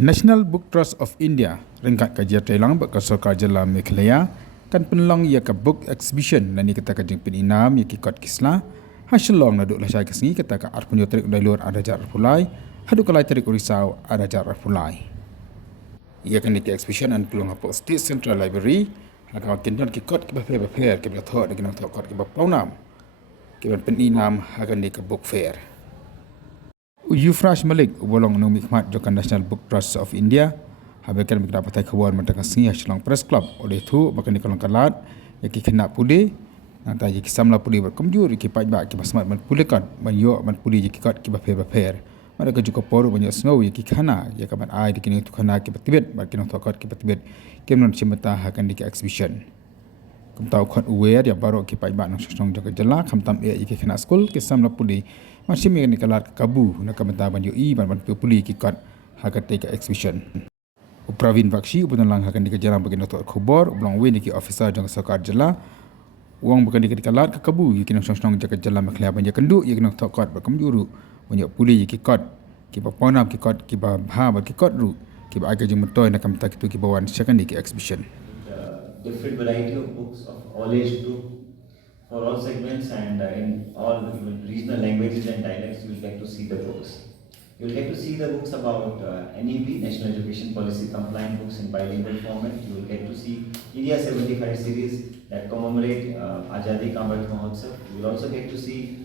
National Book Trust of India ringkat kajian Thailand berkasar jala Meghalaya kan penlong ia ke book exhibition nani kita kajing peninam ia kikot kisla ha Shillong naduk lah syai kesengi kita ka arpunyo tarik dari luar ada jar pulai hadu kalai tarik urisau ada jar pulai ia kan di exhibition an pelong apa State Central Library ha ka kindan kikot ke beper ke thot de kinang thot ke Pawnam ke peninam ha kan di ke book fair Yufrash Malik bolong nung mikmat jokan National Book Trust of India habekan mikna patai kawan mata kasih Shillong Press Club oleh tu makan di kolong kalat yaki Khynnah Pule nanta yaki Samla Pule berkomjur yaki pajak ki basmat man Pule kan man yo man Pule yaki kat ki baper mada ke juga poru banyak snow yaki Khynnah ya kaman ai di kini tu Khynnah ki batibet bar kini thokot ki batibet kemnon cimata akan di exhibition kum tahu khot aware ya baru ki pajak nang song jaga jela kham tam yaki Khynnah Skul ki Samla Pule masih mengenai kalat kabu nak kamenta banyu i ban Pule ki kat hakat ke exhibition Pravin Bakshi uputan lang hakan dikejalan bagi notor khobor ulang wen ki officer jang sakar jela uang bukan dikalat ke kabu yaki nang song jaga jela Meghalaya banja kendu yaki nang thokot berkamjuru banyak Pule yaki kot ki Pawnam ki kot ki ba ki kot ru ki ba aga jeng metoy nak kamenta kitu ki bawan sekan di exhibition different variety of books of all age group for all segments and in all regional languages and dialects you will get to see the books. You will get to see the books about NEP, National Education Policy compliant books in bilingual format. You will get to see India 75 series that commemorate Azadi Ka Amrit Mahotsav. You will also get to see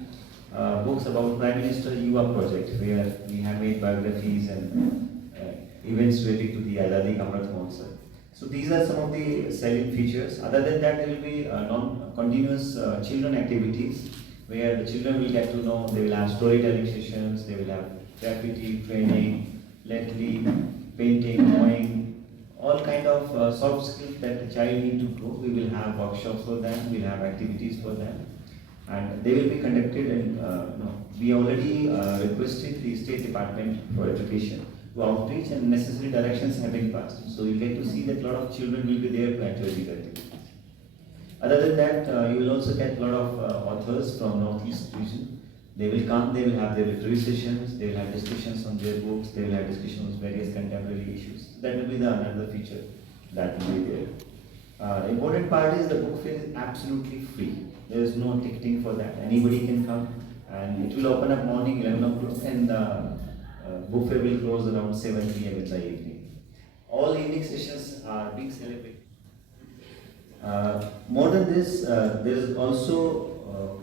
books about Prime Minister Yuva project where we have made biographies and events related to the Azadi Ka Amrit Mahotsav. So these are some of the selling features. Other than that, there will be non-continuous children activities where the children will get to know, they will have storytelling sessions, they will have graffiti training, lettering, painting, drawing, all kind of soft skills that the child need to grow. We will have workshops for them, we will have activities for them, and they will be conducted. And we already requested the State Department for Education to outreach, and necessary directions have been passed. So you get to see that a lot of children will be there to enjoy these activities. Other than that, you will also get a lot of authors from Northeast region. They will come, they will have their literary sessions, they will have discussions on their books, they will have discussions on various contemporary issues. That will be another feature that will be there. The important part is the book fair is absolutely free. There is no ticketing for that. Anybody can come, and it will open up morning 11 o'clock and the book fair will close around 7 p.m. in the evening. All evening sessions are being celebrated. More than this, there is also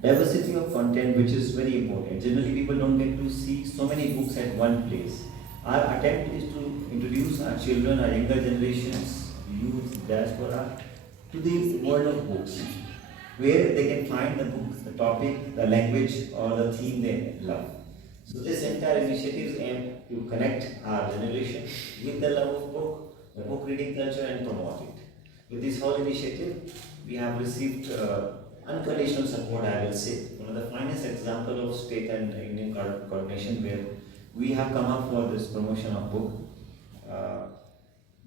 diversity of content, which is very important. Generally, people don't get to see so many books at one place. Our attempt is to introduce our children, our younger generations, youth, diaspora, to the world of books, where they can find the books, the topic, the language, or the theme they love. So this entire initiative is aimed to connect our generation with the love of book, the book reading culture, and promote it. With this whole initiative, we have received unconditional support, I will say. One of the finest example of state and union coordination where we have come up for this promotion of book.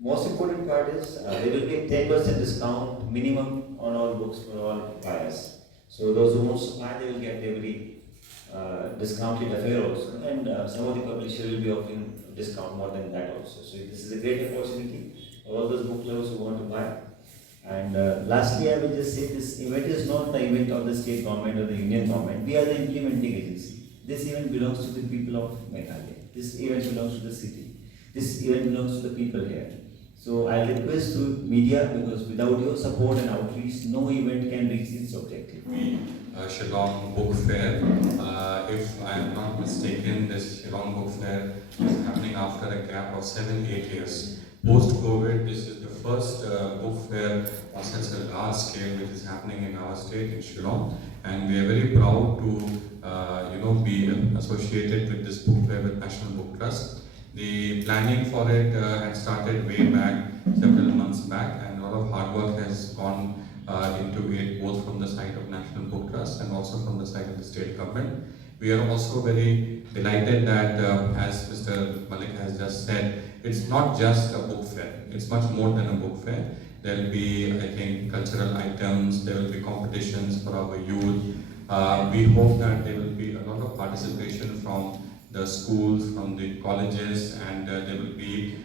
Most important part is there will be a 10% discount minimum on all books for all buyers. So those who want to buy, they will get every discounted affair also, and some of the publishers will be offering discount more than that also. So this is a great opportunity for all those book lovers who want to buy. And lastly, I will just say this event is not the event of the state government or the union government. We are the implementing agency. This event belongs to the people of Meghalaya. This event belongs to the city. This event belongs to the people here. So I request to media, because without your support and outreach, no event can reach its objective. Shillong Book Fair. If I am not mistaken, this Shillong Book Fair is happening after a gap of 7-8 years. Post-COVID, this is the first book fair on such a large scale which is happening in our state, in Shillong, and we are very proud to be associated with this book fair with National Book Trust. The planning for it had started way back, several months back, and a lot of hard work has gone into it, both from the side of National Book Trust and also from the side of the state government. We are also very delighted that, as Mr. Malik has just said, it's not just a book fair, it's much more than a book fair. There will be, I think, cultural items, there will be competitions for our youth. We hope that there will be a lot of participation from the schools, from the colleges, and there will be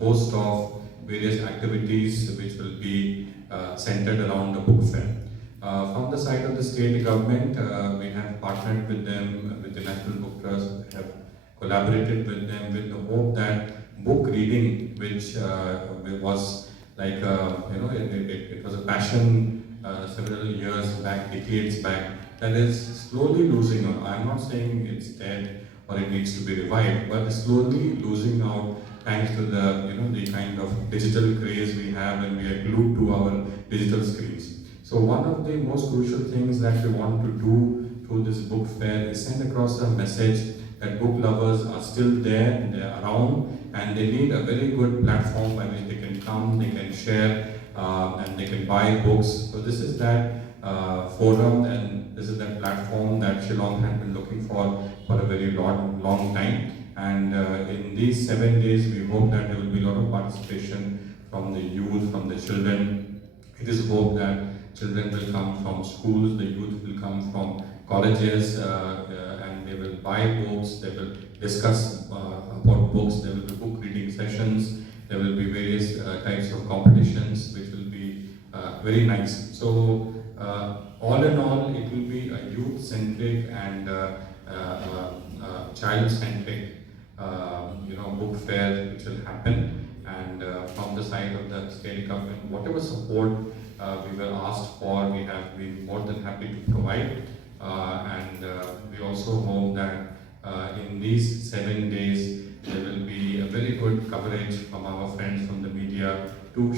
host of various activities which will be centered around the book fair. From the side of the state government, we have partnered with them, with the National Book Trust, have collaborated with them with the hope that book reading, which was like, it was a passion several years back, decades back, that is slowly losing out. I'm not saying it's dead or it needs to be revived, but it's slowly losing out thanks to the kind of digital craze we have, and we are glued to our digital screens. So one of the most crucial things that we want to do through this book fair is send across a message that book lovers are still there, they're around, and they need a very good platform by which they can come, they can share, and they can buy books. So this is that forum, and this is that platform that Shillong had been looking for a very long time. And in these 7 days, we hope that there will be a lot of participation from the youth, from the children. It is hoped that children will come from schools, the youth will come from colleges, and they will buy books, they will discuss about books, there will be book reading sessions, there will be various types of competitions which will be very nice. So all in all, it will be a youth-centric and child-centric book fair which will happen. And from the side of the state government, whatever support we were asked for, we have been more than happy to provide. And we also hope that in these 7 days, there will be a very good coverage from our friends from the media to